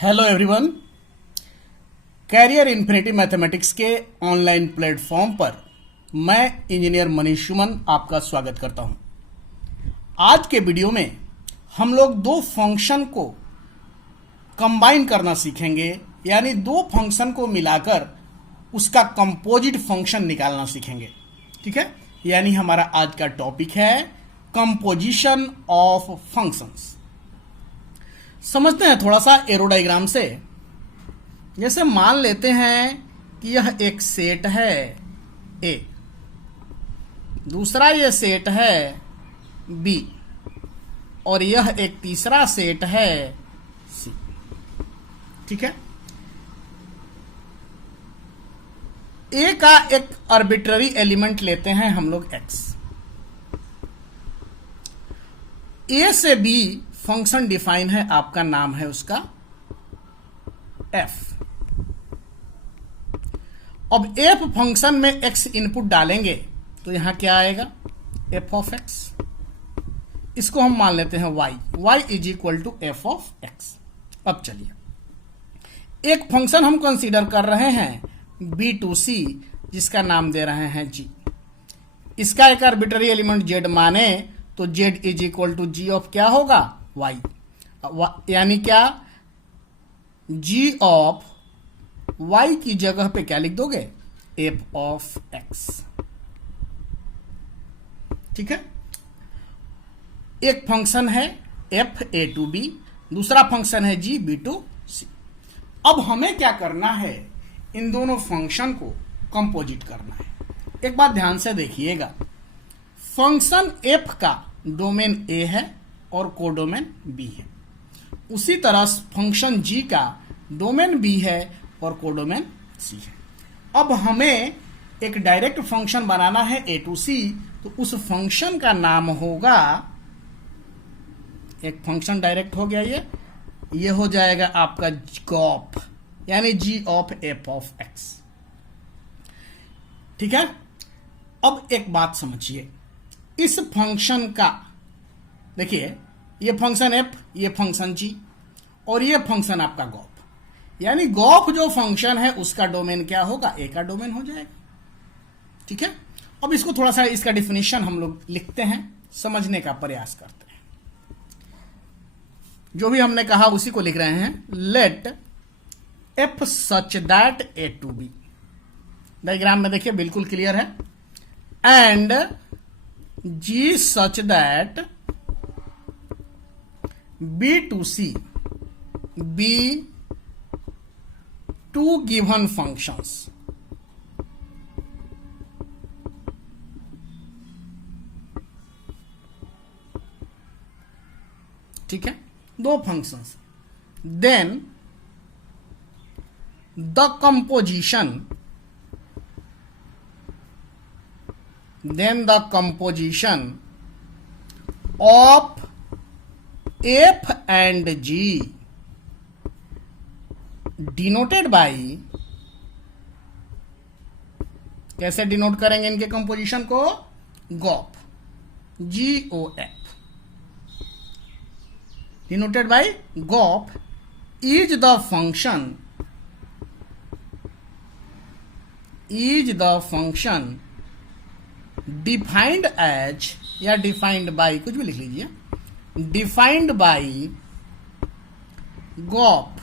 Hello everyone. Career Infinity mathematics के online platform पर मैं इंजीनियर मनीष सुमन आपका स्वागत करता हूं। आज के वीडियो में हम लोग दो फंक्शन को कंबाइन करना सीखेंगे, यानी दो फंक्शन को मिलाकर उसका कंपोजिट फंक्शन निकालना सीखेंगे। ठीक है, यानी हमारा आज का टॉपिक है कंपोजिशन ऑफ फंक्शंस। समझते हैं थोड़ा सा एरो डायग्राम से। जैसे मान लेते हैं कि यह एक सेट है ए, दूसरा ये सेट है बी, और यह एक तीसरा सेट है सी। ठीक है, ए का एक आर्बिट्ररी एलिमेंट लेते हैं हम लोग एक्स। ए से बी फंक्शन डिफाइन है, आपका नाम है उसका एफ। अब एफ फंक्शन में एक्स इनपुट डालेंगे तो यहां क्या आएगा, एफ ऑफ एक्स। इसको हम मान लेते हैं y, y is equal to f of x. अब चलिए एक फंक्शन हम कंसीडर कर रहे हैं बी टू सी, जिसका नाम दे रहे हैं जी। इसका एक आर्बिट्ररी एलिमेंट जेड माने तो z is equal to g of क्या होगा, वाई। यानी क्या, जी ऑफ वाई की जगह पे क्या लिख दोगे, एफ ऑफ एक्स। ठीक है, एक फंक्शन है एफ ए टू बी, दूसरा फंक्शन है जी बी टू सी। अब हमें क्या करना है, इन दोनों फंक्शन को कंपोजिट करना है। एक बात ध्यान से देखिएगा, फंक्शन एफ का डोमेन ए है और कोडोमेन बी है। उसी तरह फंक्शन जी का डोमेन बी है और कोडोमेन सी है। अब हमें एक डायरेक्ट फंक्शन बनाना है ए टू सी, तो उस फंक्शन का नाम होगा, एक फंक्शन डायरेक्ट हो गया, ये हो जाएगा आपका गॉप, यानी g of f of x. ठीक है, अब एक बात समझिए, इस फंक्शन का देखिए, ये फंक्शन एफ, ये फंक्शन जी, और ये फंक्शन आपका गॉप। यानी गॉप जो फंक्शन है उसका डोमेन क्या होगा, ए का डोमेन हो जाएगा। ठीक है, अब इसको थोड़ा सा इसका डिफिनेशन हम लोग लिखते हैं, समझने का प्रयास करते हैं। जो भी हमने कहा उसी को लिख रहे हैं। Let f such that A to B, diagram में देखिए बिल्कुल क्लियर है, and g such that B to C be two given functions. ठीक है, दो functions. Then the composition of f and g denoted by, कैसे डिनोट करेंगे इनके कंपोजिशन को, gof, g o f, denoted by gof is the function defined as, या defined by, कुछ भी लिख लीजिए, डिफाइंड बाई गॉप।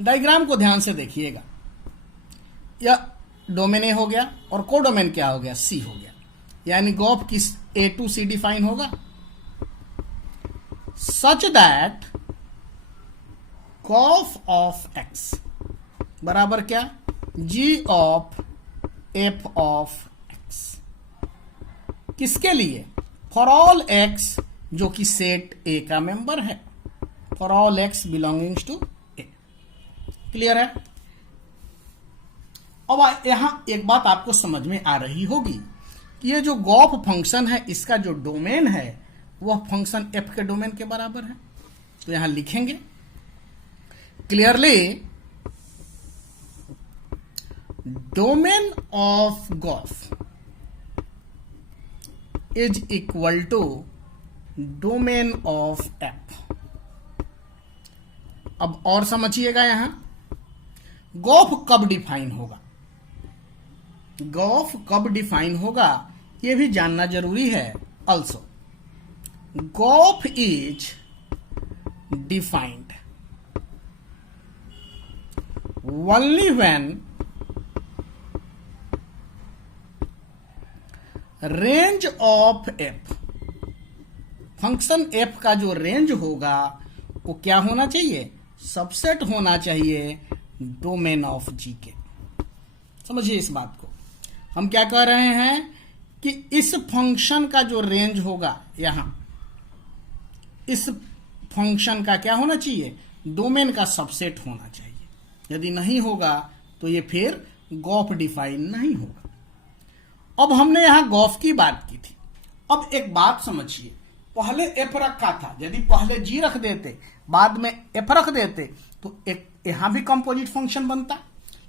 डायग्राम को ध्यान से देखिएगा, यह डोमेन ए हो गया और कोडोमेन क्या हो गया, सी हो गया। यानी गॉप किस ए टू सी डिफाइन होगा, सच दैट गॉफ ऑफ एक्स बराबर क्या, g of f of x. किसके लिए, फॉर ऑल एक्स जो कि सेट ए का मेंबर है, for all x belongings to a. Clear है। अब यहां एक बात आपको समझ में आ रही होगी कि ये जो गॉप फंक्शन है, इसका जो डोमेन है वह फंक्शन एफ के डोमेन के बराबर है। तो यहां लिखेंगे clearly, domain of gof is equal to domain of f। अब और समझिएगा, यहां गॉफ कब डिफाइन होगा, गॉफ कब डिफाइन होगा यह भी जानना जरूरी है। Also Gauff is defined only when range of F, function F का जो रेंज होगा वो क्या होना चाहिए, सबसेट होना चाहिए डोमेन ऑफ जी के। समझिए इस बात को, हम क्या कह रहे हैं कि इस फंक्शन का जो रेंज होगा, यहां इस फंक्शन का क्या होना चाहिए, डोमेन का सबसेट होना चाहिए। यदि नहीं होगा तो ये फिर गॉफ डिफाइन नहीं होगा। अब हमने यहां गॉफ की बात की थी। अब एक बात समझिए, पहले एफ रखा था, यदि पहले जी रख देते बाद में एफ रख देते तो एक यहां भी कंपोजिट फंक्शन बनता,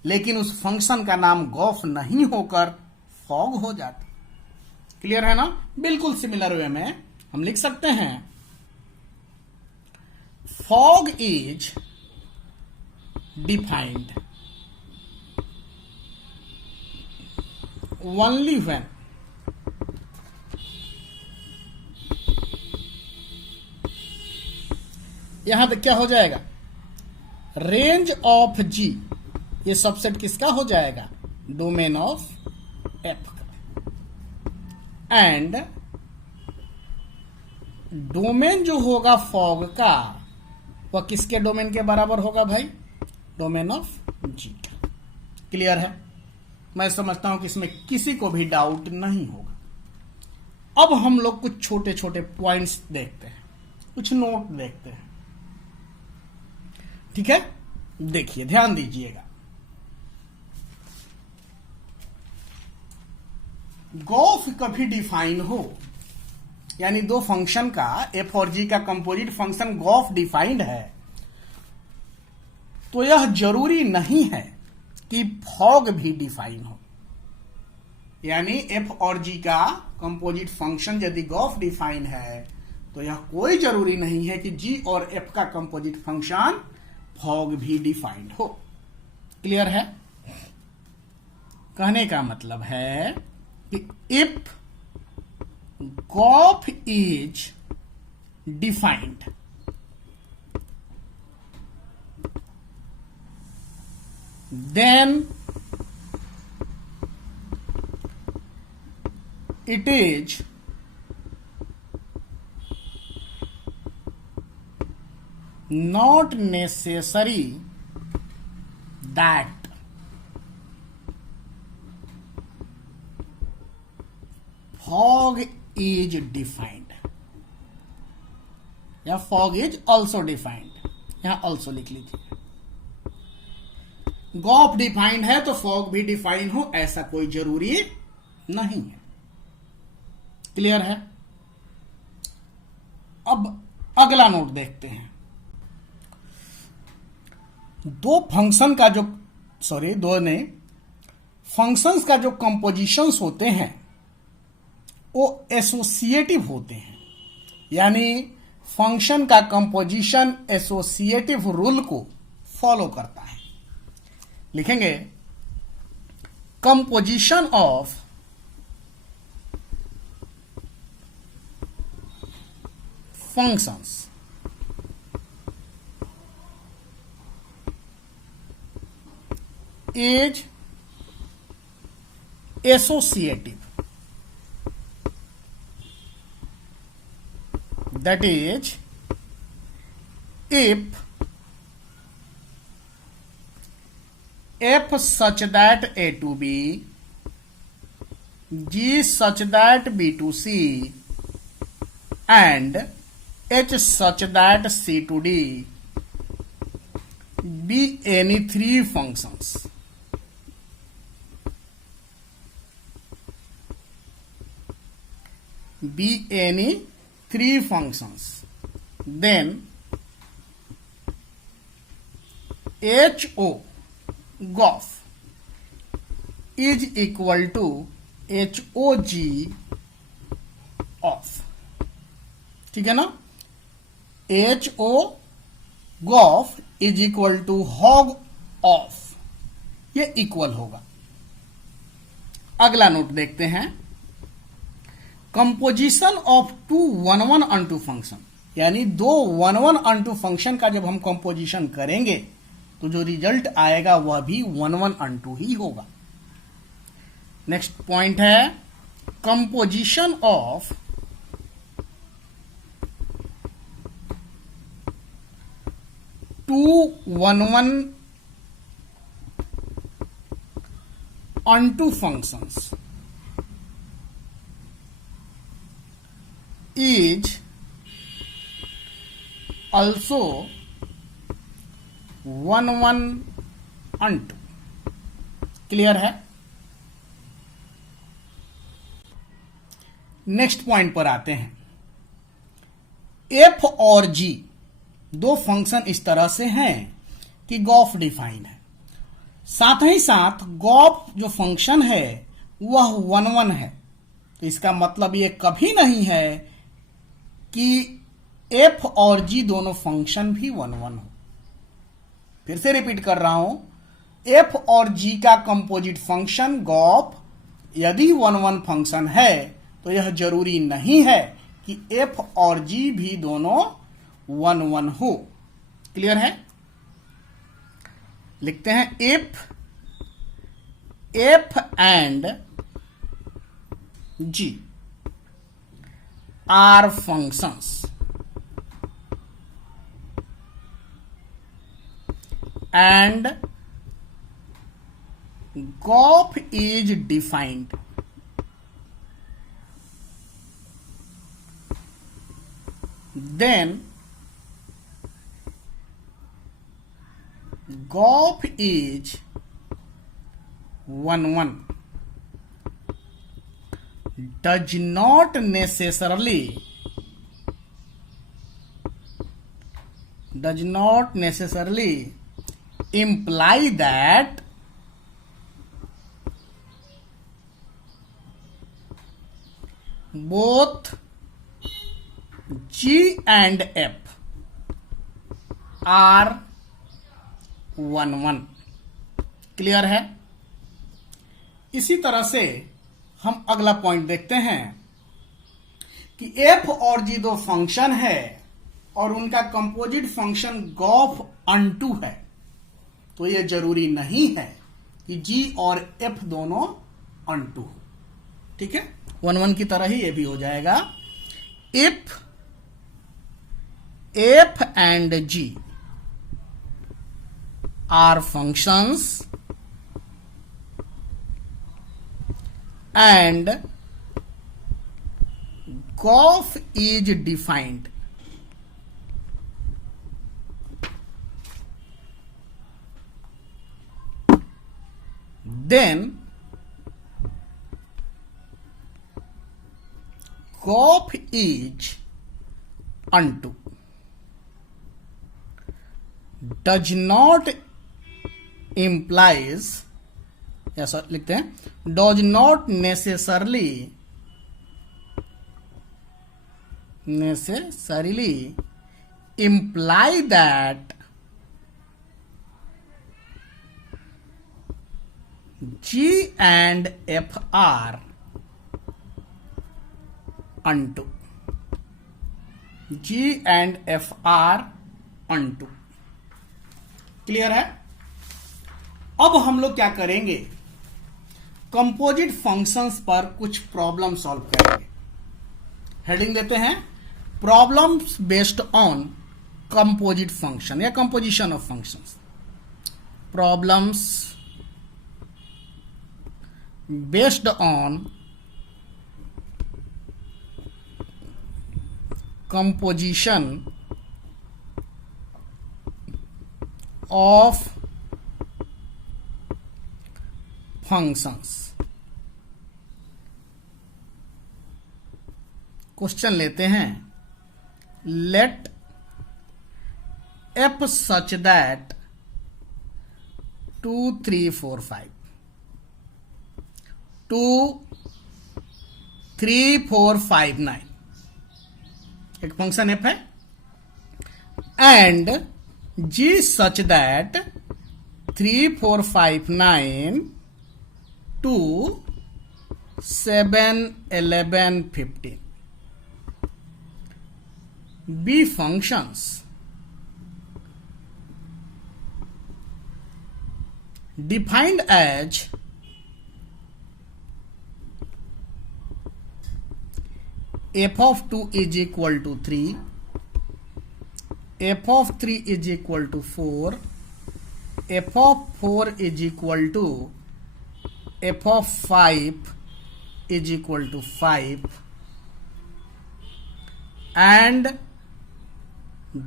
लेकिन उस फंक्शन का नाम गॉफ नहीं होकर फॉग हो जाता। क्लियर है ना। बिल्कुल सिमिलर वे में हम लिख सकते हैं fog is defined only when यहां तक क्या हो जाएगा, रेंज ऑफ जी, ये सबसेट किसका हो जाएगा, डोमेन ऑफ एफ का। एंड डोमेन जो होगा फॉग का वह किसके डोमेन के बराबर होगा भाई, डोमेन ऑफ जी का। क्लियर है। मैं समझता हूं कि इसमें किसी को भी डाउट नहीं होगा। अब हम लोग कुछ छोटे छोटे पॉइंट्स देखते हैं, कुछ नोट देखते हैं। ठीक है, देखिए ध्यान दीजिएगा। गॉफ कभी डिफाइन हो, यानी दो फंक्शन का एफ और जी का कंपोजिट फंक्शन गॉफ डिफाइंड है, तो यह जरूरी नहीं है कि फॉग भी डिफाइन हो। यानी एफ और जी का कंपोजिट फंक्शन यदि गॉफ डिफाइन है तो यह कोई जरूरी नहीं है कि जी और एफ का कंपोजिट फंक्शन फॉग भी डिफाइंड हो। क्लियर है। कहने का मतलब है कि if gof is defined then it is not necessary that fog is defined, या fog is also defined, यहां also लिख लीजिए। गॉफ डिफाइंड है तो फॉग भी डिफाइन हो ऐसा कोई जरूरी नहीं है। क्लियर है। अब अगला नोट देखते हैं। दो फंक्शन का जो फंक्शंस का जो कंपोजिशंस होते हैं वो एसोसिएटिव होते हैं, यानी फंक्शन का कंपोजिशन एसोसिएटिव रूल को फॉलो करता है। लिखेंगे composition of functions is associative, that is if f such that a to b, g such that b to c, and h such that c to d be any three functions, then ho gauge is equal to hog of। ठीक है ना। HO gof is equal to hog of, ये equal होगा। अगला note देखते हैं, composition of two 1 1 onto function, यानी दो 1 1 अनटू फंक्शन का जब हम कंपोजिशन करेंगे तो जो रिजल्ट आएगा वह भी 1 1 अनटू ही होगा। नेक्स्ट पॉइंट है, composition of two 1 1 onto functions is also 1 1 onto। Clear है? नेक्स्ट पॉइंट पर आते हैं, एफ और जी दो फंक्शन इस तरह से हैं कि गॉफ डिफाइन है, साथ ही साथ गॉफ जो फंक्शन है वह 1 1 है। तो इसका मतलब यह कभी नहीं है कि एफ और जी दोनों फंक्शन भी 1 1 हो। फिर से रिपीट कर रहा हूं, एफ और जी का कंपोजिट फंक्शन गॉफ यदि 1 1 फंक्शन है तो यह जरूरी नहीं है कि एफ और जी भी दोनों 1 1 हो। क्लियर है? लिखते हैं, f and g are functions and gof is defined, then gop is 1 1 does not necessarily imply that both G and F are 1 1। Clear है? इसी तरह से हम अगला पॉइंट देखते हैं कि F और G दो फंक्शन है और उनका कंपोजिट फंक्शन गॉफ अनटू है, तो यह जरूरी नहीं है कि G और F दोनों अनटू हो। ठीक है, 1 1 की तरह ही यह भी हो जाएगा, if F and G are functions and goph is defined, then goph is unto, does not implies, या सर लिखते हैं, does not necessarily imply that G and F are unto, G and F are unto। Clear है? अब हम लोग क्या करेंगे, composite functions पर कुछ प्रॉब्लम सॉल्व करेंगे। हेडिंग देते हैं, problems based on composite function या composition of functions. Problems based on composition of functions. Question लेते हैं, लेट एफ सच दैट 2 3 4 5 2 3 4 5 9 एक फंक्शन एफ है, and g such that 3 4 5 9 to 7 11 15 be functions defined as f of 2 is equal to 3, f of 3 is equal to 4, f of 4 is equal to f of 5 is equal to 5, and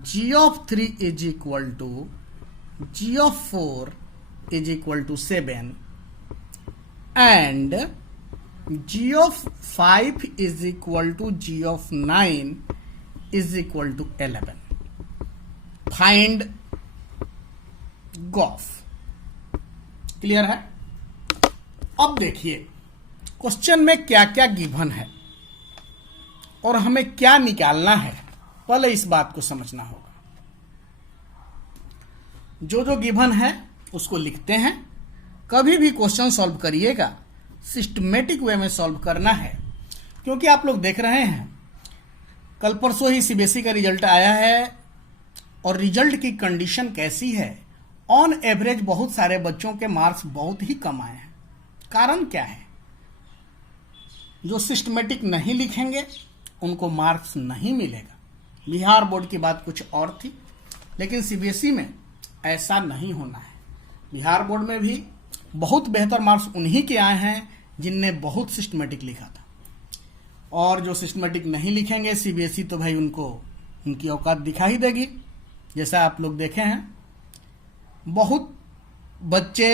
g of 3 is equal to g of 4 is equal to 7, and g of 5 is equal to g of 9 is equal to 11. Find gof. Clear है? अब देखिए question में क्या क्या given है और हमें क्या निकालना है, पहले इस बात को समझना होगा। जो जो गिवन है उसको लिखते हैं। कभी भी क्वेश्चन सॉल्व करिएगा सिस्टमेटिक वे में सॉल्व करना है, क्योंकि आप लोग देख रहे हैं कल परसों ही सीबीएसई का रिजल्ट आया है और रिजल्ट की कंडीशन कैसी है। ऑन एवरेज बहुत सारे बच्चों के मार्क्स बहुत ही कम आए हैं। कारण क्या है? जो सिस्टमेटिक नहीं लिखेंगे उनको मार्क्स नहीं मिलेगा। बिहार बोर्ड की बात कुछ और थी, लेकिन सीबीएसई में ऐसा नहीं होना है। बिहार बोर्ड में भी बहुत बेहतर मार्क्स उन्हीं के आए हैं जिनने बहुत सिस्टमेटिक लिखा था, और जो सिस्टमेटिक नहीं लिखेंगे सीबीएसई तो भाई उनको उनकी औकात दिखा ही देगी। जैसा आप लोग देखे हैं बहुत बच्चे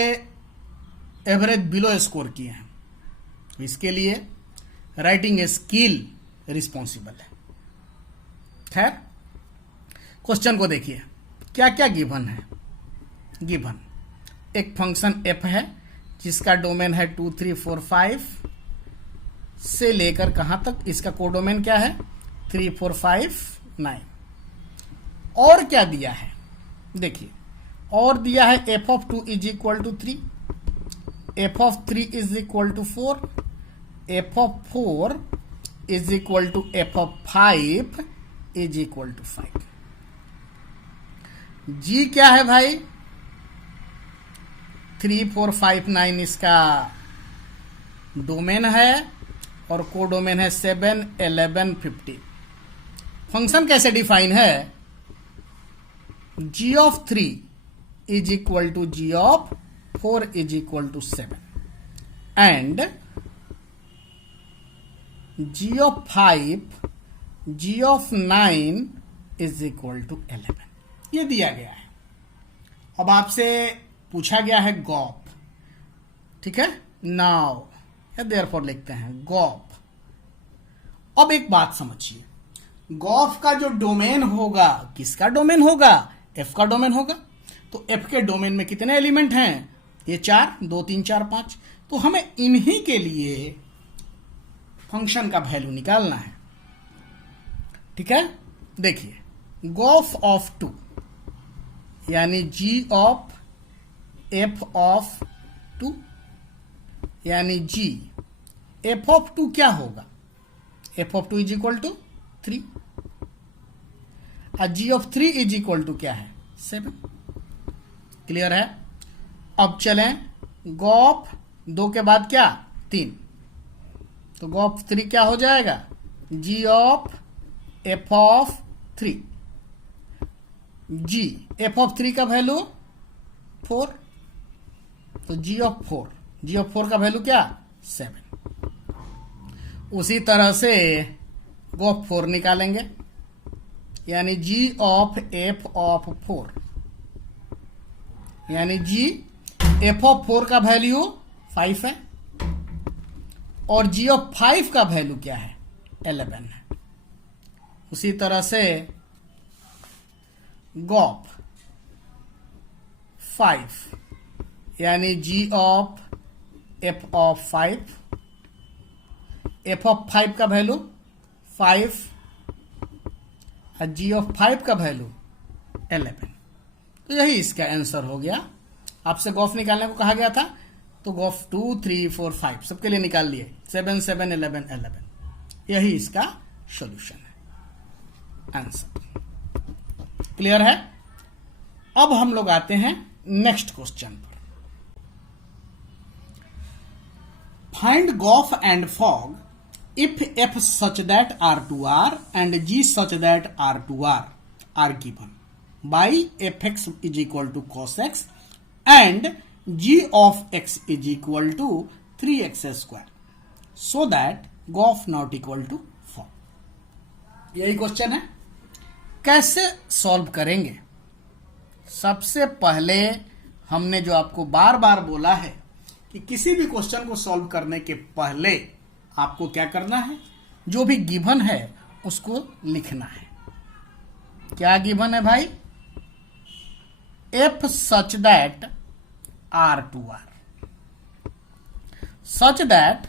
एवरेज बिलो स्कोर किए हैं, इसके लिए राइटिंग स्किल रिस्पॉन्सिबल है। खैर क्वेश्चन को देखिए क्या क्या गिवन है। गिवन एक फंक्शन f है जिसका डोमेन है 2 3 4 5 से लेकर कहां तक, इसका कोडोमेन क्या है 3 4 5 9। और क्या दिया है देखिए, और दिया है f of 2 is equal to 3, f of 3 is equal to 4, f of 4 is equal to f of 5 is equal to 5। g क्या है भाई 3 4 5 9 इसका डोमेन है और कोडोमेन है 7 11 15। फंक्शन कैसे डिफाइन है? g of 3 is equal to g of 4 is equal to 7 and g of 5 g of 9 is equal to 11। ये दिया गया है। अब आपसे पूछा गया है गॉप, ठीक है, नाउ या देयरफॉर लिखते हैं गॉप। अब एक बात समझिए, गॉफ का जो डोमेन होगा, किसका डोमेन होगा? एफ का डोमेन होगा। तो एफ के डोमेन में कितने एलिमेंट हैं? ये 4, 2 3 4 5। तो हमें इन्हीं के लिए फंक्शन का वैल्यू निकालना है। ठीक है, देखिए गॉफ ऑफ 2 यानी जी ऑफ एफ ऑफ 2 यानी जी एफ ऑफ 2 क्या होगा? F of 2 is equal to 3 और g of 3 is equal to क्या है 7। क्लियर है? अब चलें गॉफ 2 के बाद क्या 3, तो गॉफ 3 क्या हो जाएगा g of f of 3। G f of 3 का वैल्यू 4, तो जी ऑफ 4, जी ऑफ 4 का वैल्यू क्या 7। उसी तरह से गॉफ 4 निकालेंगे यानी जी ऑफ एफ ऑफ 4 यानी जी एफ ऑफ 4 का वैल्यू 5 है और जी ऑफ 5 का वैल्यू क्या है 11 है। उसी तरह से गॉफ 5 यानी g of f of 5, f of 5 का वैल्यू 5 और जी ऑफ 5 का वैल्यू 11। तो यही इसका आंसर हो गया। आपसे गॉफ निकालने को कहा गया था, तो गॉफ 2, 3, 4, 5 सबके लिए निकाल लिए, 7, 7, 11, 11, यही इसका सॉल्यूशन है, आंसर। क्लियर है? अब हम लोग आते हैं नेक्स्ट क्वेश्चन पर। Find gof and fog if f such that r2r and g such that r2r are given by fx is equal to cos x and g of x is equal to 3x square so that gauf not equal to 4। यही question है। कैसे solve करेंगे? सबसे पहले हमने जो आपको बार बार बोला है कि किसी भी क्वेश्चन को सॉल्व करने के पहले आपको क्या करना है, जो भी गिवन है उसको लिखना है। क्या गिवन है भाई? f such that r2r such that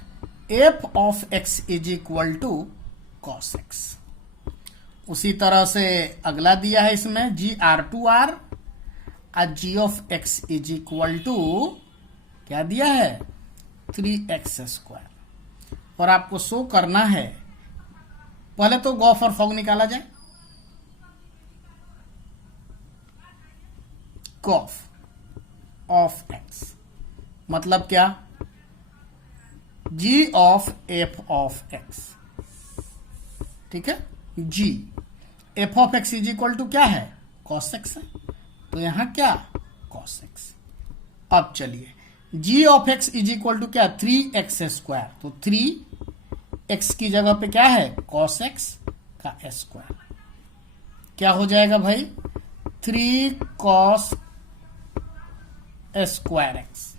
f of x is equal to cos x। उसी तरह से अगला दिया है इसमें gr2r और g of x is equal to क्या दिया है, 3x स्क्वायर। और आपको शो करना है, पहले तो गॉफ और फॉग निकाला जाए। गॉफ ऑफ एक्स मतलब क्या, g of f of x, ठीक है। G f of x is equal to क्या है, कॉस एक्स है, तो यहां क्या, कॉस एक्स। अब चलिए g of x is equal to क्या, 3x स्क्वायर, तो 3x की जगह पे क्या है, कॉस एक्स का स्क्वायर। क्या हो जाएगा भाई, 3 cos स्क्वायर एक्स।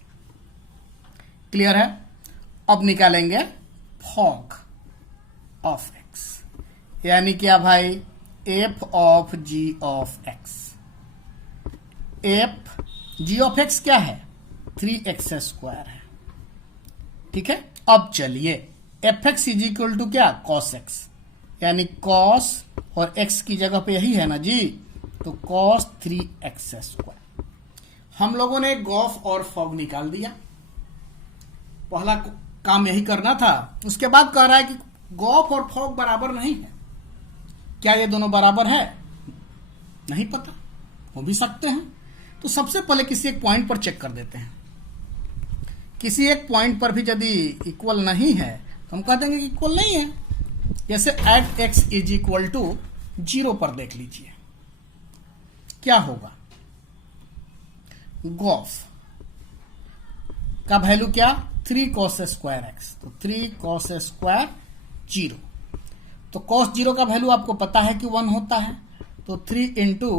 क्लियर है? अब निकालेंगे फॉग ऑफ एक्स, यानी क्या भाई, f of g of x. F g of x क्या है, 3x स्क्वायर है, ठीक है। अब चलिए f x is equal to क्या, कॉस एक्स, यानी कॉस और x की जगह पे यही है ना जी, तो कॉस 3x स्क्वायर। हम लोगों ने गॉफ और फॉग निकाल दिया, पहला काम यही करना था। उसके बाद कह रहा है कि गॉफ और फॉग बराबर नहीं है। क्या ये दोनों बराबर है, नहीं पता, हो भी सकते हैं। तो सबसे पहले किसी एक पॉइंट पर चेक कर देते हैं। किसी एक पॉइंट पर भी यदि इक्वल नहीं है तो हम कह देंगे कि इक्वल नहीं है। जैसे at x is equal to 0 पर देख लीजिए क्या होगा, गॉफ का वैल्यू क्या, 3 cos स्क्वायर एक्स, तो 3 cos स्क्वायर 0। तो cos 0 का वैल्यू आपको पता है कि 1 होता है, तो 3 इंटू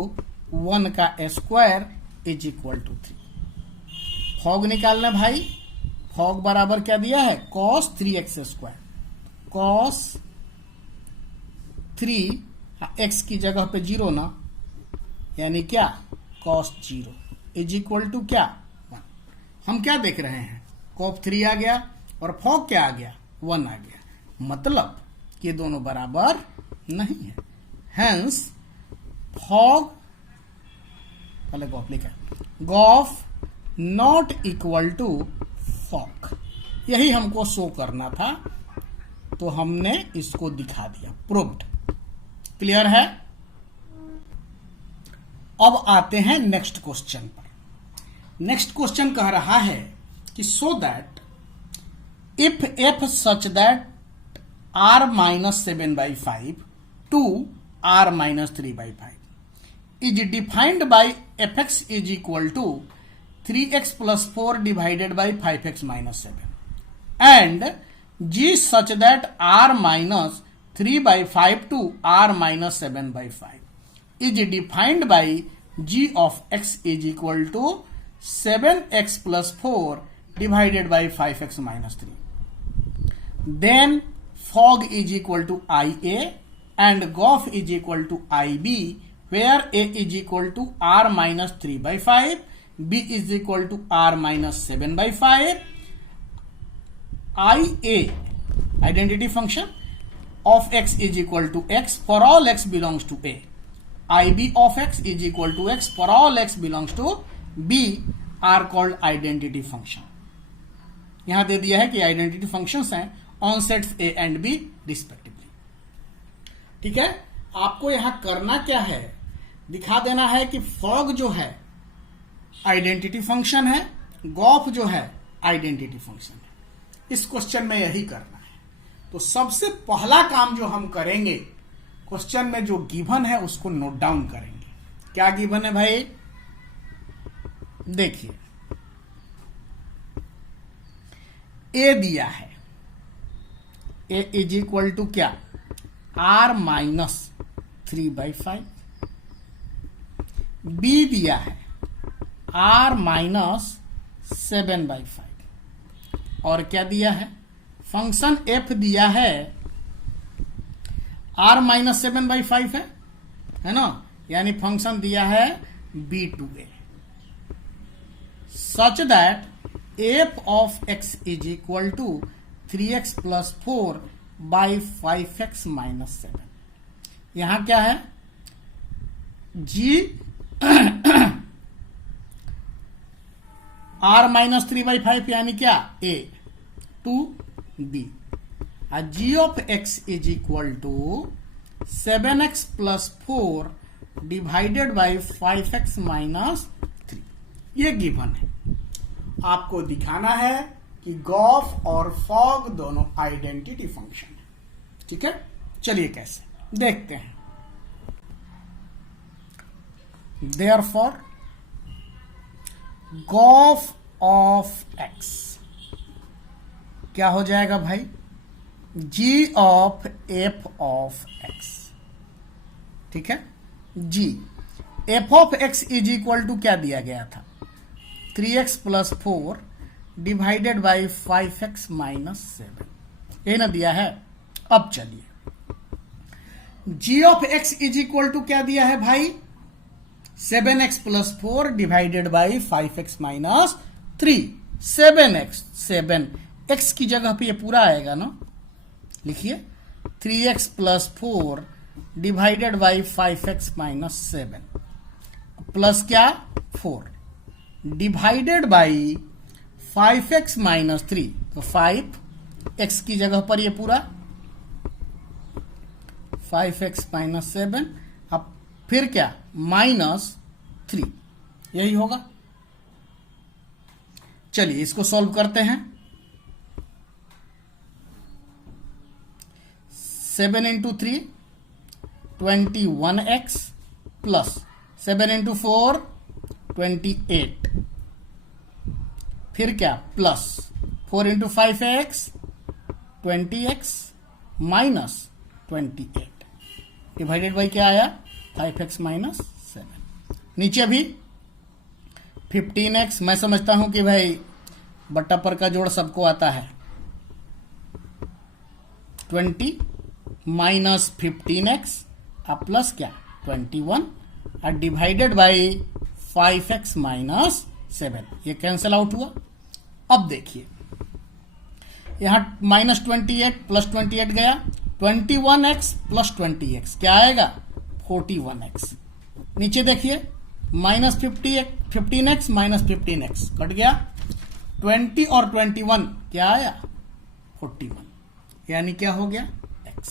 1 का square is equal to 3। Fog निकालना भाई, फॉग बराबर क्या दिया है, cos 3x square, cos 3 x की जगह पे 0 ना, यानी क्या, cos 0 इज इक्वल टू क्या, 1। हम क्या देख रहे हैं, cos 3 आ गया और फॉग क्या आ गया, 1 आ गया, मतलब ये दोनों बराबर नहीं है। हेंस फॉग, पहले गॉफ लिखा, gof not equal to fog. यही हमको शो करना था, तो हमने इसको दिखा दिया, प्रूव्ड। क्लियर है? अब आते हैं नेक्स्ट क्वेश्चन पर। नेक्स्ट क्वेश्चन कह रहा है कि so that if F such that r minus 7/5 to r minus 3/5 is defined by fx is equal to 3x plus 4 divided by 5x minus 7 and g such that r minus 3/5 to r minus 7/5 is defined by g of x is equal to 7x plus 4 divided by 5x minus 3. Then fog is equal to IA and gauf is equal to IB, where A is equal to r minus 3/5, B is equal to r minus 7/5. IA, identity function of x is equal to x for all x belongs to A. IB of x is equal to x for all x belongs to B are called identity function। यहां दे दिया है कि identity functions हैं on sets A and B respectively. ठीक है, आपको यहां करना क्या है, दिखा देना है कि फॉग जो है आइडेंटिटी फंक्शन है, गॉफ जो है आइडेंटिटी फंक्शन है। इस क्वेश्चन में यही करना है। तो सबसे पहला काम जो हम करेंगे, क्वेश्चन में जो गिवन है उसको नोट डाउन करेंगे। क्या गिवन है भाई, देखिए ए दिया है, ए इज इक्वल टू क्या, r-3/5। बी दिया है r-7/5। और क्या दिया है, फंक्शन f दिया है r-7/5 है ना, यानी फंक्शन दिया है b2a such that f of x is equal to 3x plus 4 by 5x minus 7। यहां क्या है, g r-3/5 यानी क्या, a to b, g of x is equal to 7x plus 4 divided by 5x minus 3। ये given है। आपको दिखाना है कि गॉफ और फॉग दोनों आइडेंटिटी फंक्शन है। ठीक है, चलिए कैसे देखते हैं। देयरफॉर गॉफ ऑफ एक्स क्या हो जाएगा भाई, g of f of x. ठीक है, g f of x is equal to क्या दिया गया था, 3x plus 4 divided by 5x minus 7, ये ना दिया है। अब चलिए g of x is equal to क्या दिया है भाई, 7x plus 4 divided by 5x minus 3। 7x 7x की जगह पे ये पूरा आएगा ना, लिखिए 3x plus 4 divided by 5x minus 7 plus क्या 4 डिवाइडेड बाई 5x minus 3, तो 5x की जगह पर ये पूरा 5x minus 7, अब फिर क्या -3, यही होगा। चलिए इसको सॉल्व करते हैं। 7 into 3 21x प्लस 7 into 4 28, फिर क्या plus 4 into 5x 20x minus 28 divided by क्या आया 5x minus 7। नीचे भी 15x, मैं समझता हूं कि भाई बट्टा पर का जोड़ सबको आता है, 20 माइनस 15x अब प्लस क्या 21 और डिवाइडेड बाई 5x minus 7, ये कैंसिल आउट हुआ। अब देखिए यहां -28 प्लस 28 गया, 21x प्लस 20x क्या आएगा 41x। नीचे देखिए -15x माइनस 15x कट गया, 20 और 21 क्या आया 41, यानी क्या हो गया x,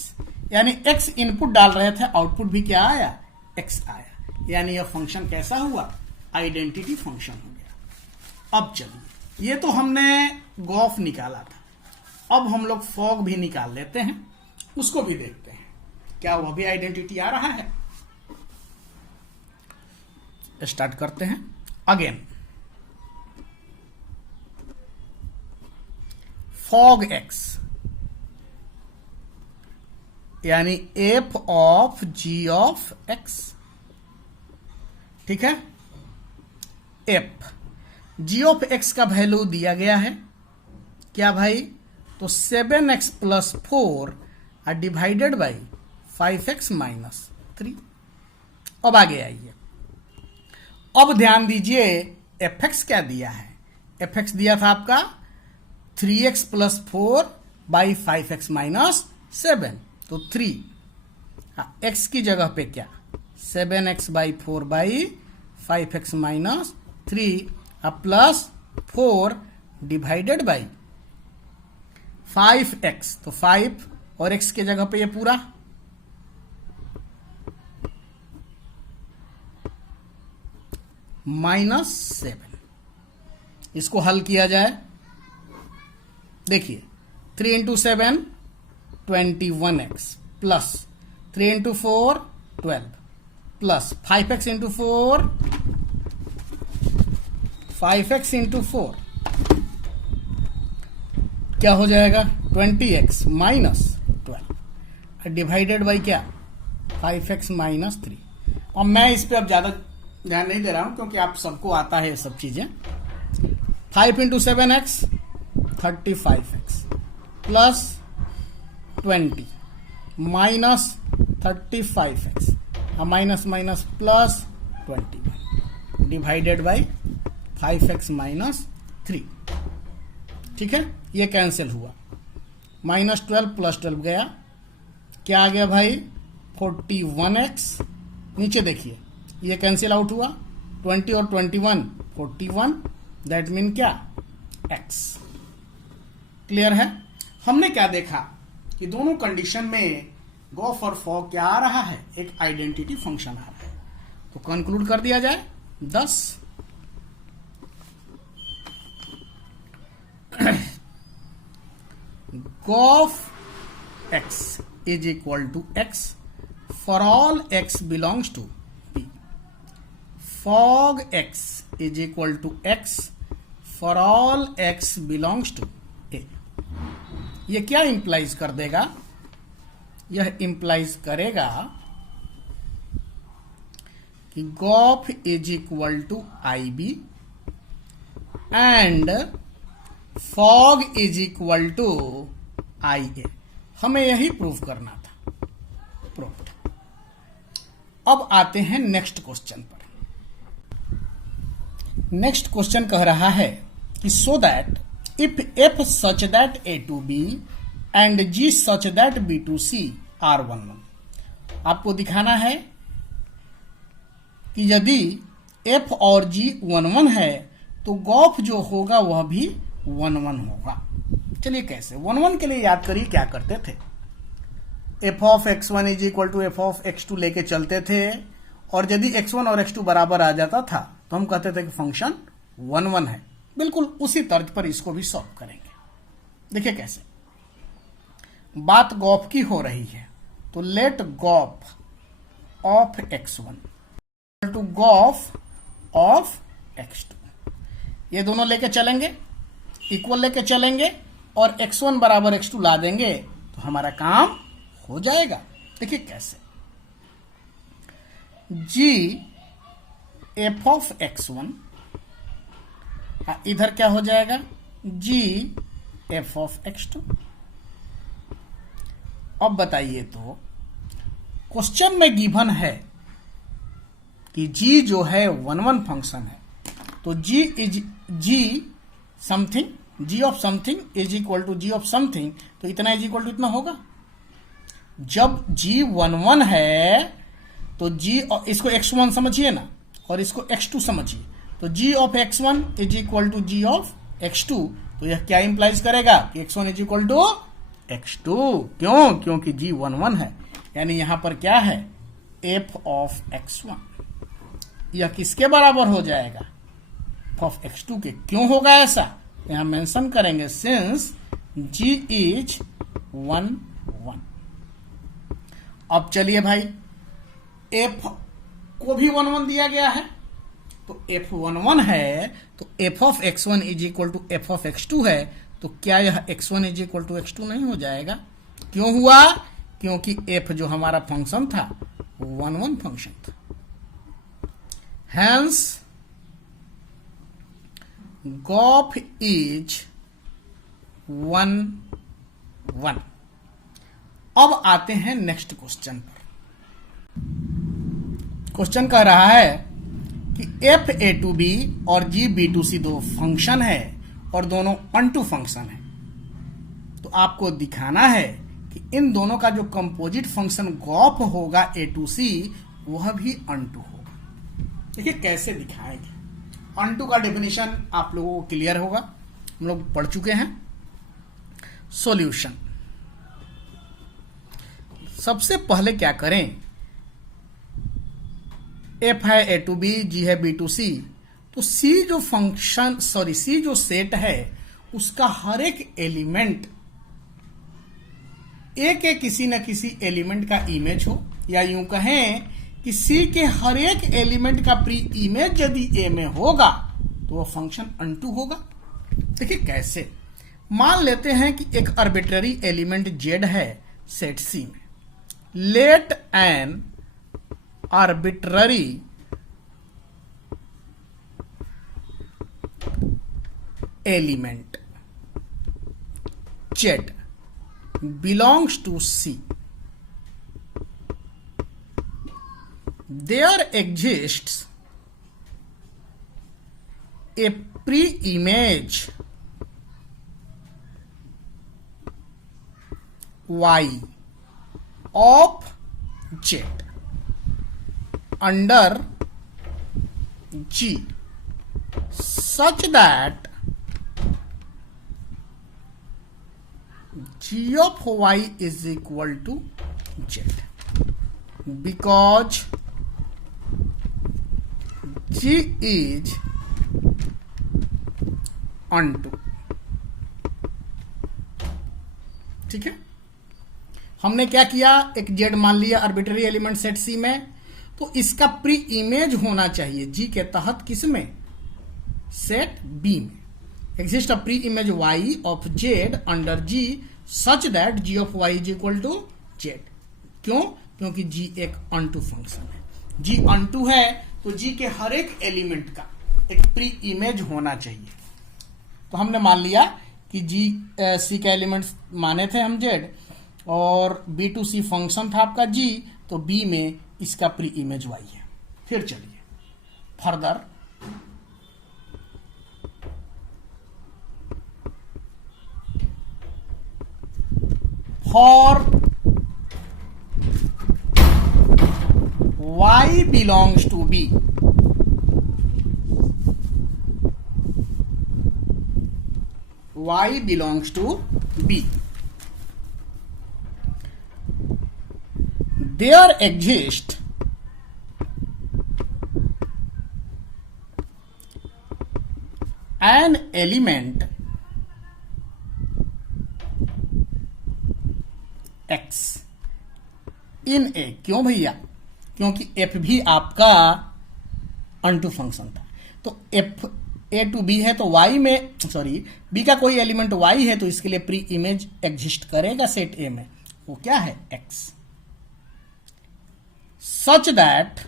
यानी x इनपुट डाल रहे थे, आउटपुट भी क्या आया x आया, यानी यह फंक्शन कैसा हुआ आइडेंटिटी फंक्शन हो गया। अब चलिए, ये तो हमने गॉफ निकाला था, अब हम लोग फॉग भी निकाल लेते हैं, उसको भी देखते हैं क्या वह भी आइडेंटिटी आ रहा है। स्टार्ट करते हैं अगेन। फॉग एक्स यानी f of g of x, ठीक है, एफ जी ऑफ एक्स का वैल्यू दिया गया है क्या भाई, तो 7x plus 4 divided by 5x minus 3। अब आगे आइए, अब ध्यान दीजिए एफ एक्स क्या दिया है, एफ एक्स दिया था आपका 3x plus 4 by 5x minus 7, तो 3 एक्स की जगह पे क्या 7x/4/5x माइनस 3 अब प्लस 4 डिवाइडेड बाई 5x, तो 5 और x के जगह पे ये पूरा -7। इसको हल किया जाए, देखिए 3 into 7 21x plus 3 into 4 12 plus 5x into 4 5x into 4 क्या हो जाएगा 20x माइनस 12 डिवाइडेड बाई क्या 5x माइनस 3। और मैं इस पे अब ज्यादा ध्यान नहीं दे रहा हूं क्योंकि आप सबको आता है ये सब चीजें। 5 into 7x 35x plus 20 minus 35x minus minus plus 21 divided by 5x minus 3। ठीक है, ये कैंसिल हुआ, -12 प्लस 12 गया, क्या आ गया भाई 41x। नीचे देखिए ये कैंसिल आउट हुआ, 20 और 21 41, दैट मीन क्या x। क्लियर है। हमने क्या देखा कि दोनों कंडीशन में गॉफ और फॉग क्या आ रहा है, एक आइडेंटिटी फंक्शन आ रहा है। तो कंक्लूड कर दिया जाए 10 gof x is equal to x for all x belongs to b। Fog x is equal to x for all x belongs to a। ये क्या इंप्लाइज कर देगा, यह इंप्लाइज करेगा कि gof is equal to IB and fog is equal to IA। हमें यही prove करना था, प्रूव्ड। अब आते हैं नेक्स्ट क्वेश्चन पर। नेक्स्ट क्वेश्चन कह रहा है कि so that if f such that a to b and g such that b to c are 1 1। आपको दिखाना है कि यदि f और g 1 1 है तो गॉफ जो होगा वह भी 1 1 होगा। चलिए कैसे 1 1 के लिए याद करिए क्या करते थे, f of x1 is equal to f of x2 लेके चलते थे, और यदि x1 और x2 बराबर आ जाता था तो हम कहते थे कि फंक्शन 1 1 है। बिल्कुल उसी तर्ज पर इसको भी सॉल्व करेंगे। देखिए कैसे, बात गॉफ की हो रही है तो let gof of x1 to gof of x2, ये दोनों लेके चलेंगे, इक्वल लेके चलेंगे और x1 बराबर x2 ला देंगे तो हमारा काम हो जाएगा। देखिए कैसे, g f ऑफ x1 इधर क्या हो जाएगा g f ऑफ x2। अब बताइए, तो क्वेश्चन में गिवन है कि g जो है 1 1 फंक्शन है, तो g something, g of something is equal to g of something, तो इतना इज इक्वल टू इतना होगा। जब g 1 1 है तो g, इसको x1 समझिए ना और इसको x2 समझिए, तो g of x1 is equal to g of x2, तो यह क्या इंप्लाइज करेगा कि x1 is equal to x2। क्यों? क्योंकि g 1 1 है, यानी यहां पर क्या है f ऑफ x1, यह किसके बराबर हो जाएगा f ऑफ x2 के। क्यों होगा ऐसा यहां मेंशन करेंगे, सिंस g इज 1 1। अब चलिए भाई, f को भी 1 1 दिया गया है, तो f 1 1 है तो f of x1 is equal to f of x2 है, तो क्या यह x1 is equal to x2 नहीं हो जाएगा? क्यों हुआ? क्योंकि f जो हमारा फंक्शन था 1 1 फंक्शन था। Hence gof is 1 1। अब आते हैं नेक्स्ट क्वेश्चन पर। क्वेश्चन कह रहा है कि f a to b और g b to c दो फंक्शन है और दोनों ऑनटू फंक्शन है, तो आपको दिखाना है कि इन दोनों का जो कंपोजिट फंक्शन गॉफ होगा a to c वह भी अनटू होगा। देखिए कैसे दिखाएंगे। अनटू का डेफिनेशन आप लोगों को क्लियर होगा, हम लोग पढ़ चुके हैं। सॉल्यूशन, सबसे पहले क्या करें, एफ है ए टू बी, जी है बी टू सी, तो सी जो फंक्शन सी जो सेट है उसका हर एक एलिमेंट ए के किसी न किसी एलिमेंट का इमेज हो, या यूं कहें कि सी के हर एक एलिमेंट का प्री इमेज यदि ए में होगा तो वह फंक्शन अनटू होगा। देखिए कैसे, मान लेते हैं कि एक आर्बिट्ररी एलिमेंट जेड है सेट सी में। Let an arbitrary element z belongs to C. There exists a pre-image Y of Z under G such that G of Y is equal to Z because G is onto। ठीक है, हमने क्या किया, एक Z मान लिया arbitrary element set C में, तो इसका प्री इमेज होना चाहिए G के तहत किस में, सेट B में। Exist a pre image Y of Z under G such that G of Y is equal to Z। क्यों, क्योंकि G एक अनटू फंक्शन है। G अनटू है तो G के हर एक एलिमेंट का एक प्री इमेज होना चाहिए। तो हमने मान लिया कि C का एलिमेंट माने थे हम Z, और B टू C फंक्शन था आपका G, तो B में इसका प्री इमेज Y है। फिर चलिए further, for Y belongs to B, Y belongs to B, there exists an element X इन ए। क्यों भैया, क्योंकि एफ भी आपका अनटू फंक्शन था, तो एफ ए टू बी है तो वाई में बी का कोई एलिमेंट वाई है तो इसके लिए प्री इमेज एग्जिस्ट करेगा सेट ए में, वो क्या है, x. Such that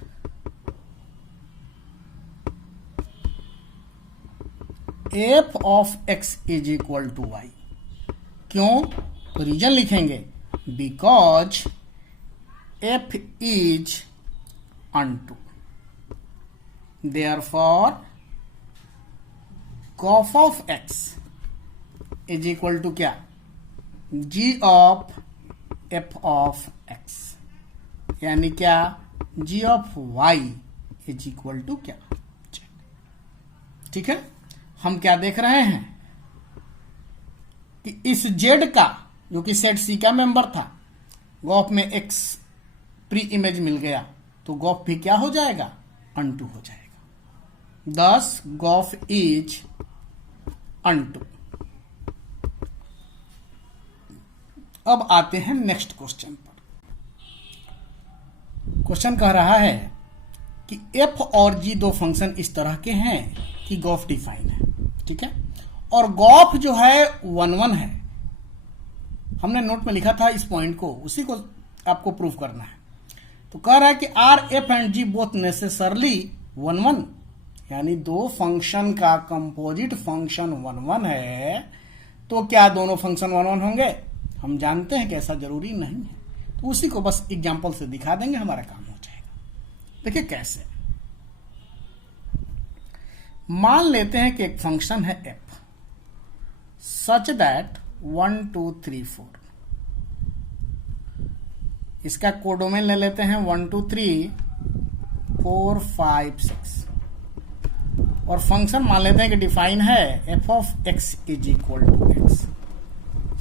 f of x is equal to y. क्यों, तो रीजन लिखेंगे, because f is onto, therefore gof of x is equal to क्या, g of f of x, यानी क्या, g of y is equal to क्या, z। ठीक है, हम क्या देख रहे हैं कि इस z का जो कि सेट सी का मेंबर था, गॉफ में एक्स प्री इमेज मिल गया तो गॉफ भी क्या हो जाएगा, अनटू हो जाएगा। दस गॉफ इज अनटू। अब आते हैं नेक्स्ट क्वेश्चन पर। क्वेश्चन कह रहा है कि एफ और जी दो फंक्शन इस तरह के हैं कि गॉफ डिफाइन है, ठीक है, और गॉफ जो है 1 1 है। हमने नोट में लिखा था इस पॉइंट को, उसी को आपको प्रूव करना है। तो कह रहा है कि are f and g both necessarily 1 1, यानी दो फंक्शन का कंपोजिट फंक्शन 1 1 है, तो क्या दोनों फंक्शन 1 1 होंगे? हम जानते हैं कि ऐसा जरूरी नहीं है, तो उसी को बस एग्जांपल से दिखा देंगे, हमारा काम हो जाएगा। देखिए कैसे, मान लेते हैं कि एक फंक्शन है एफ सच दैट 1 2 3 4, इसका कोडोमेन ले लेते हैं 1 2 3 4 5 6 और फंक्शन मान लेते हैं कि डिफाइन है f of x is equal to x,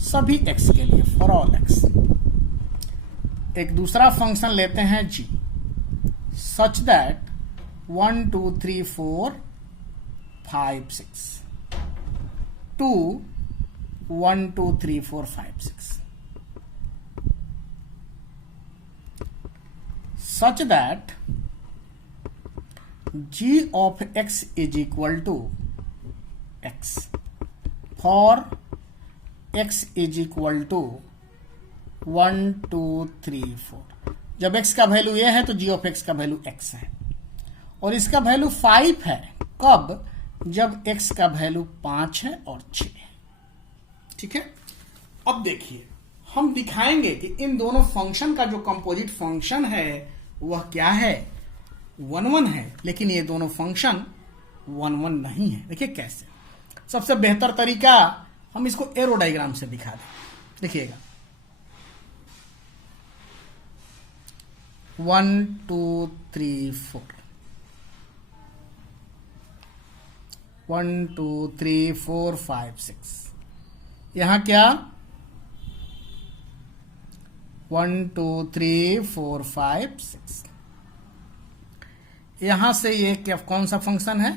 सभी एक्स के लिए, फॉर ऑल एक्स। एक दूसरा फंक्शन लेते हैं जी, such that 1 2 3 4 5 6 2 1 2 3 4 5 6 such that g of x is equal to x for x is equal to 1 2 3 4। जब x का वैल्यू ये है तो g ऑफ x का वैल्यू x है, और इसका वैल्यू 5 है कब, जब x का वैल्यू 5 है और 6 है। ठीक है, अब देखिए हम दिखाएंगे कि इन दोनों फंक्शन का जो कंपोजिट फंक्शन है वह क्या है, 1 1 है, लेकिन ये दोनों फंक्शन 1 1 नहीं है। देखिए कैसे, सबसे बेहतर तरीका हम इसको एरो डायग्राम से दिखा दें। देखिएगा 1 2 3 4 1 2 3 4 5 6, यहां क्या 1 2 3 4 5 6, यहां से ये क्या, कौन सा फंक्शन है,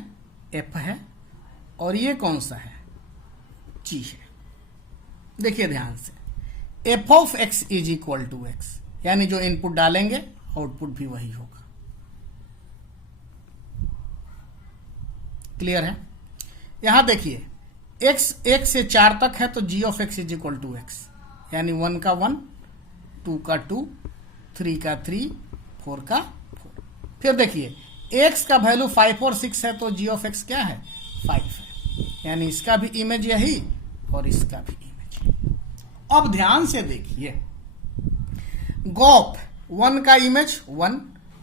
एफ है, और ये कौन सा है, जी है। देखिए ध्यान से, f of x is equal to x, यानी जो इनपुट डालेंगे आउटपुट भी वही होगा। क्लियर है। यहां देखिए एक्स 1 से 4 तक है तो g of x is equal to x, यानी 1 का 1 2 का 2 3 का 3 4 का 4। फिर देखिए एक्स का वैल्यू 5 और 6 है तो जी ऑफ एक्स क्या है, 5 है, यानी इसका भी इमेज यही और इसका भी इमेज। अब ध्यान से देखिए, गॉप 1 का इमेज 1,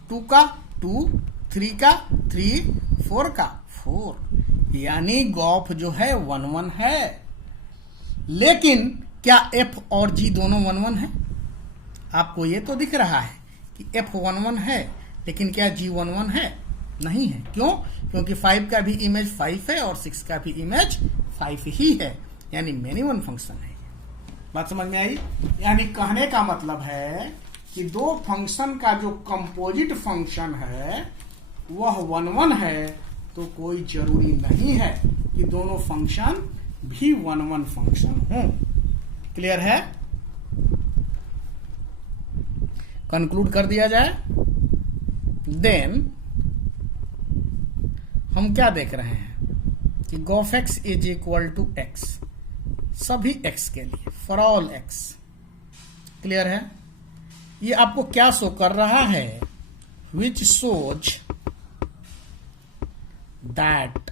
2 का 2, 3 का 3, 4 का 4, यानी गॉप जो है 1 1 है। लेकिन क्या एफ और जी दोनों 1 1 है? आपको ये तो दिख रहा है कि एफ 1 1 है, लेकिन क्या जी 1 1 है? नहीं है। क्यों? क्योंकि 5 का भी इमेज 5 है और 6 का भी इमेज 5 ही है, यानी मेनी वन फंक्शन है। बात समझ में आई? यानी कहने का मतलब है कि दो फंक्शन का जो कंपोजिट फंक्शन है वह 1 1 है, तो कोई जरूरी नहीं है कि दोनों फंक्शन भी 1 1 फंक्शन हों। क्लियर है? कंक्लूड कर दिया जाए। देन हम क्या देख रहे हैं कि gof x is equal to x, सभी एक्स के लिए, फॉर ऑल एक्स। क्लियर है? ये आपको क्या शो कर रहा है? विच शोज दैट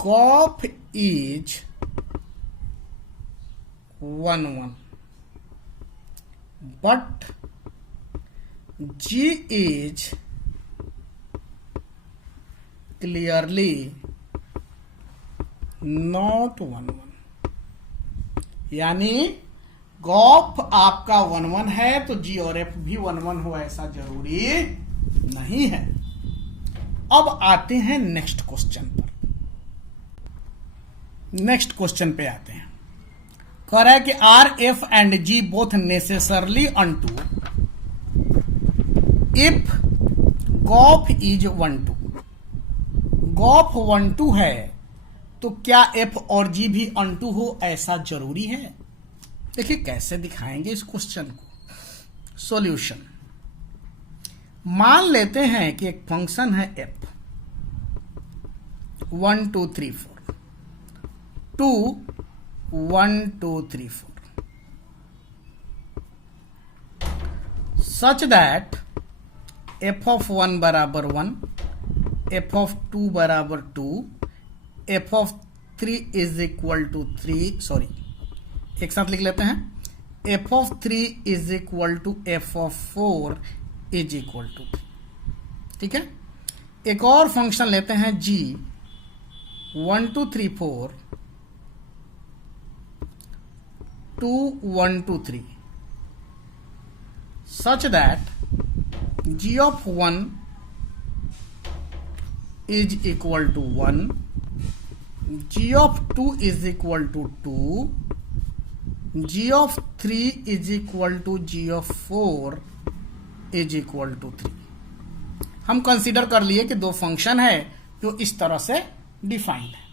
गोफ is 1 1 but G is clearly not 1 1, यानी गॉफ आपका 1 1 है तो G और F भी 1 1 हो ऐसा जरूरी नहीं है। अब आते हैं नेक्स्ट क्वेश्चन पर। नेक्स्ट क्वेश्चन पे आते हैं। कह रहा है कि are f and g both necessarily onto if gof is 1 2। Gof 1 2 है तो क्या एफ और जी भी अनटू हो ऐसा जरूरी है? देखिए कैसे दिखाएंगे इस क्वेश्चन को। सॉल्यूशन, मान लेते हैं कि एक फंक्शन है F 1 2 3 4 2 1 2 3 4 such that f of 1 बराबर 1, f of 2 बराबर 2, f of 3 is equal to 3, sorry एक साथ लिख लेते हैं, f of 3 is equal to f of 4 is equal to 3। ठीक है, एक और फंक्शन लेते हैं g 1 2 3 4 2 1 2 3 such that g of 1 is equal to 1, g of 2 is equal to 2, g of 3 is equal to g of 4 is equal to 3। हम consider कर लिए कि दो फंक्शन है जो इस तरह से डिफाइंड है।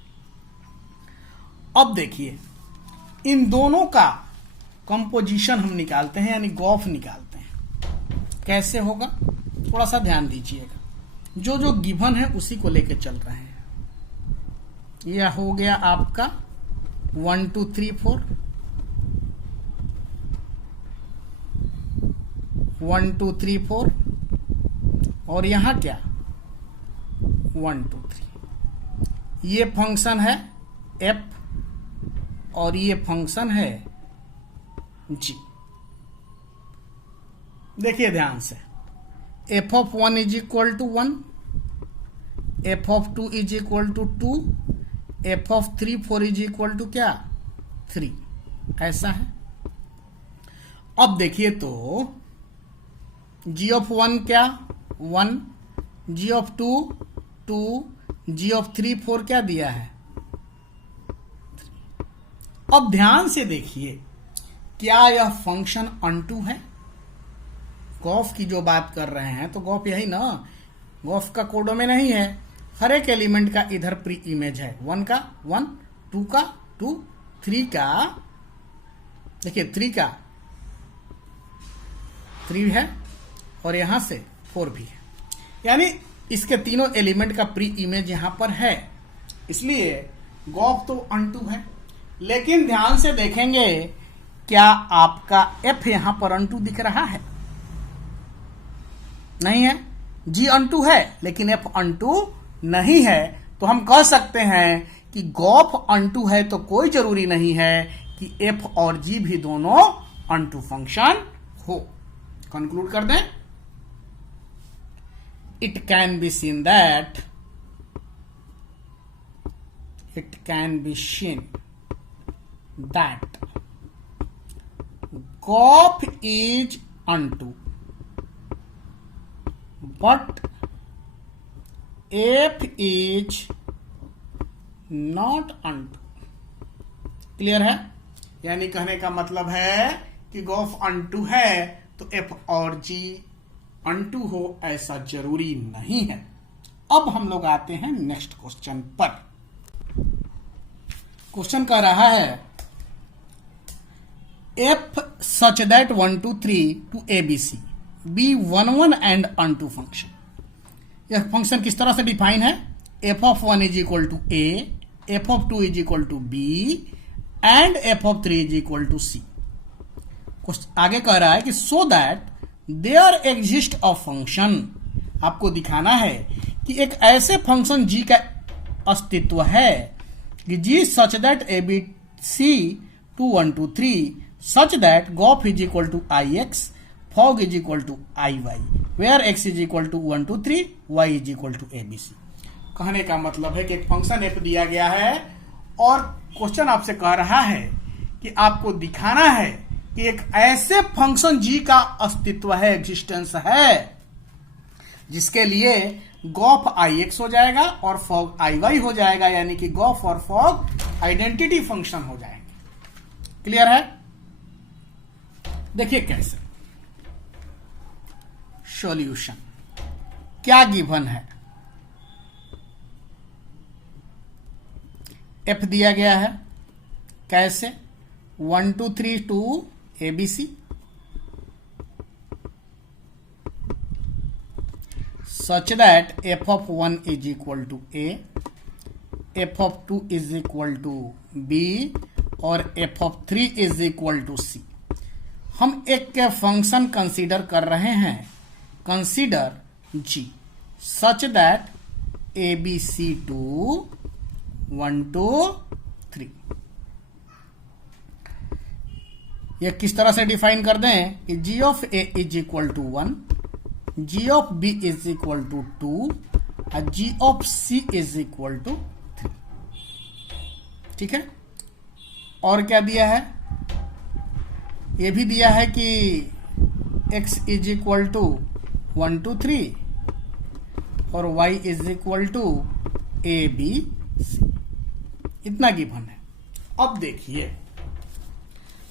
अब देखिए इन दोनों का कंपोजिशन हम निकालते हैं, यानी गॉफ निकालते हैं। कैसे होगा थोड़ा सा ध्यान दीजिएगा, जो जो गिवन है उसी को लेके चल रहे हैं। यह हो गया आपका 1 2 3 4, 1 2 3 4, और यहां क्या 1 2 3। ये फंक्शन है f और ये फंक्शन है g। देखिए ध्यान से, f of 1 is equal to 1, f of 2 is equal to 2, f of 3 4 is equal to क्या 3, ऐसा है। अब देखिए तो g ऑफ 1 क्या 1, g ऑफ 2 2, g ऑफ 3 4 क्या दिया है 3। अब ध्यान से देखिए, क्या यह फंक्शन अनटू है? गॉफ की जो बात कर रहे हैं तो गॉफ यही ना, गॉफ का कोडो में नहीं है। हर एक एलिमेंट का इधर प्री इमेज है, 1 का 1, 2 का 2, 3 का देखिए 3 का 3 है और यहां से 4 भी है, यानी इसके तीनों एलिमेंट का प्री इमेज यहां पर है, इसलिए गॉफ तो अनटू है। लेकिन ध्यान से देखेंगे, क्या आपका f यहां पर अनटू दिख रहा है? नहीं है। g अनटू है लेकिन f अनटू नहीं है। तो हम कह सकते हैं कि गॉफ अनटू है तो कोई जरूरी नहीं है कि f और g भी दोनों अनटू फंक्शन हो। कंक्लूड कर दें, it can be seen that gop is unto but f is not unto। Clear है? यानी कहने का मतलब है कि गॉफ अनटू है तो f और g अनटू हो ऐसा जरूरी नहीं है। अब हम लोग आते हैं नेक्स्ट क्वेश्चन पर। क्वेश्चन कह रहा है f such that 1 2 3 to abc be 1 1 and unto function. यह फंक्शन किस तरह से डिफाइन है? f of 1 is equal to a, f of 2 is equal to b and f of 3 is equal to c। आगे कह रहा है कि so that there exist a function. आपको दिखाना है कि एक ऐसे फंक्शन g का अस्तित्व है कि g such that A B C 2 1 2 3 such that gof is equal to I X, fog is equal to I Y, where x is equal to 1 2 3, y is equal to A B C. कहने का मतलब है कि एक function f दिया गया है और क्वेश्चन आपसे कह रहा है कि आपको दिखाना है कि एक ऐसे फंक्शन g का अस्तित्व है, एग्जिस्टेंस है, जिसके लिए गॉफ आई एक्स हो जाएगा और फॉग आई वाई हो जाएगा, यानी कि गॉफ और फॉग आइडेंटिटी फंक्शन हो जाएंगे। क्लियर है? देखिए कैसे। सॉल्यूशन क्या गिवन है? f दिया गया है, कैसे 1 2 3 2 ABC such that f of 1 is equal to a, f of 2 is equal to b और f of 3 is equal to c। हम एक के फंक्शन कंसीडर कर रहे हैं, consider g such that abc2 1 2 3। यह किस तरह से डिफाइन कर दें कि g of a is equal to 1, g of b is equal to 2 और g of c is equal to 3। ठीक है? और क्या दिया है? यह भी दिया है कि x इज इक्वल टू 1 2 3 और y is equal to A B C, इतना गिवन है। अब देखिए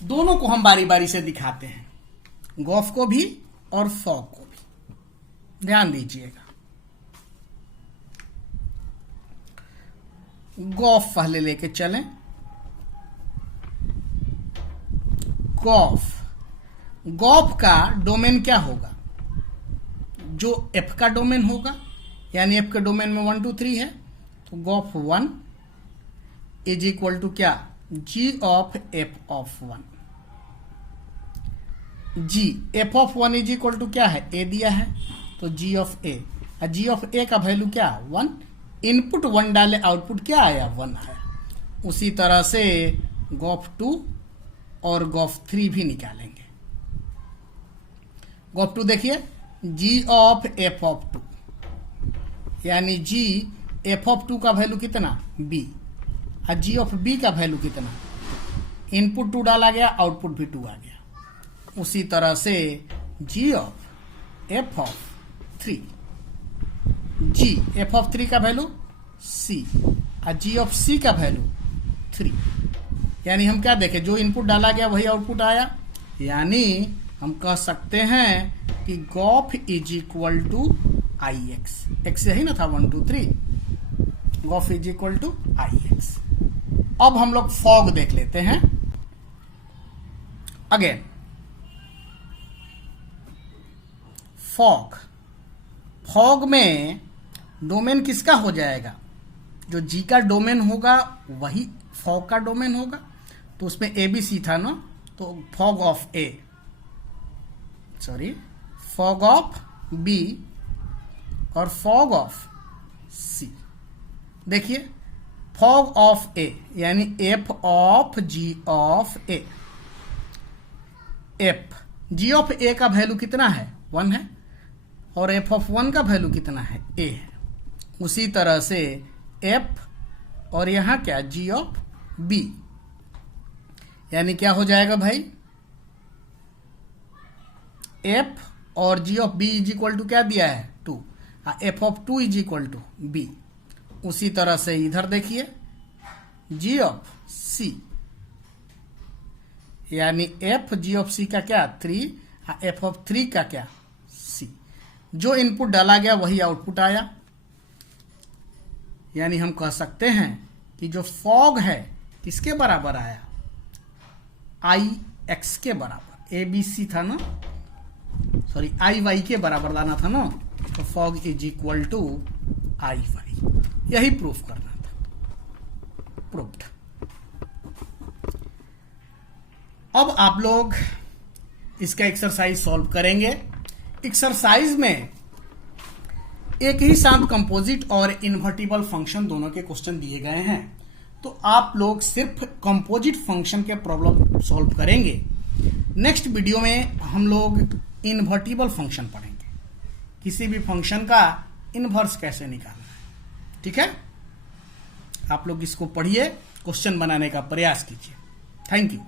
दोनों को हम बारी बारी से दिखाते हैं, गॉफ को भी और फॉग को भी। ध्यान दीजिएगा, गॉफ पहले लेके चलें। गॉफ का डोमेन क्या होगा? जो एफ का डोमेन होगा, यानी एफ के डोमेन में 1 2 3 है, तो गॉफ 1 इज इक्वल टू क्या? G of f of 1। G f of 1 is equal to क्या है? ए दिया है, तो g of A. Ji of A का वैल्यू क्या? 1। इनपुट 1 डाले, आउटपुट क्या आया? 1 आया। उसी तरह से गॉफ 2 और गॉफ 3 भी निकालेंगे। गॉफ 2 देखिए, जी ऑफ एफ ऑफ 2, यानी जी एफ ऑफ 2 का वैल्यू कितना? बी। और जी ऑफ बी का वैल्यू कितना? इनपुट 2 डाला गया, आउटपुट भी 2 आ गया। उसी तरह से g of f of 3, g f of 3 का वैल्यू सी, और जी ऑफ सी का वैल्यू 3। यानी हम क्या देखें, जो इनपुट डाला गया वही आउटपुट आया। यानी हम कह सकते हैं कि gof is equal to I X. X यही ना था, 1 2 3, gof is equal to I X. अब हम लोग फॉग देख लेते हैं। अगेन फॉग में डोमेन किसका हो जाएगा? जो जी का डोमेन होगा वही फॉग का डोमेन होगा। तो उसमें ए बी सी था ना, तो fog of A, sorry fog of B और फॉग ऑफ सी। देखिए फॉग ऑफ ए यानी f of g of A. F g of A का वैल्यू कितना है? 1 है, और एफ ऑफ 1 का वैल्यू कितना है? ए है। उसी तरह से एफ और यहां क्या? जी ऑफ बी, यानी क्या हो जाएगा भाई? एफ और g of B is equal to क्या दिया है? 2। F of 2 is equal to B. उसी तरह से इधर देखिए जी ऑफ सी, यानी एफ जी ऑफ सी का क्या? 3, एफ ऑफ 3 का क्या? सी। जो इनपुट डाला गया वही आउटपुट आया। यानी हम कह सकते हैं कि जो फॉग है किसके बराबर आया? आई एक्स के बराबर। ए बी सी था ना, सॉरी आई वाई के बराबर लाना था ना, तो fog is equal to I Y. यही प्रूफ करना था, प्रूफ्ड। अब आप लोग इसका एक्सरसाइज सॉल्व करेंगे। एक्सरसाइज में एक ही साथ कंपोजिट और इन्वर्टिबल फंक्शन दोनों के क्वेश्चन दिए गए हैं, तो आप लोग सिर्फ कंपोजिट फंक्शन के प्रॉब्लम सॉल्व करेंगे। नेक्स्ट वीडियो में हम लोग इन्वर्टिबल फंक्शन पढ़ेंगे, किसी भी फंक्शन का इन्वर्स कैसे निकालना है। ठीक है, आप लोग इसको पढ़िए, क्वेश्चन बनाने का प्रयास कीजिए। Thank you.